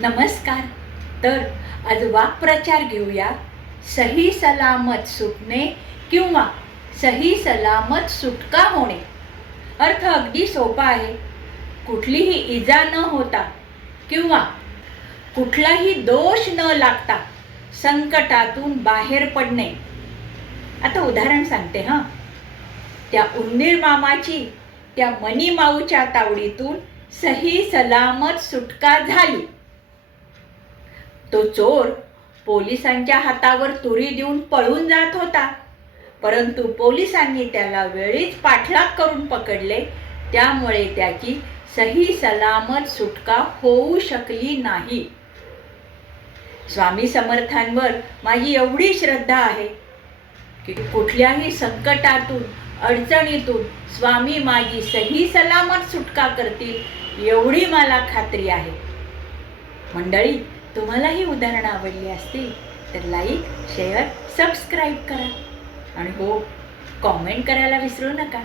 नमस्कार. तर आज वाक्प्रचार घेऊया. सही सलामत सुटणे किंवा सही सलामत सुटका होणे. अर्थ अगदी सोपा आहे. कुठलीही इजा न होता किंवा कुठलाही दोष न लागता संकटातून बाहेर पडणे. आता उदाहरण सांगते हां. त्या उंदीर मामाची त्या मनी माऊच्या तावडीतून सही सलामत सुटका झाली. तो चोर पोलिसांच्या हातावर तुरी देऊन पळून जात होता, परंतु पोलिसांनी त्याला वेळीच पाठलाग करून पकडले. त्यामुळे त्याची सही सलामत सुटका होऊ शकली नाही. स्वामी समर्थांवर माझी एवढी श्रद्धा आहे की कुठल्याही संकटातून अडचणीतून स्वामी माझी सही सलामत सुटका करतील एवढी मला खात्री आहे. मंडळी, तुम्हालाही उदाहरणं आवडली असतील तर लाईक, शेअर, सबस्क्राईब करा आणि हो, कॉमेंट करायला विसरू नका.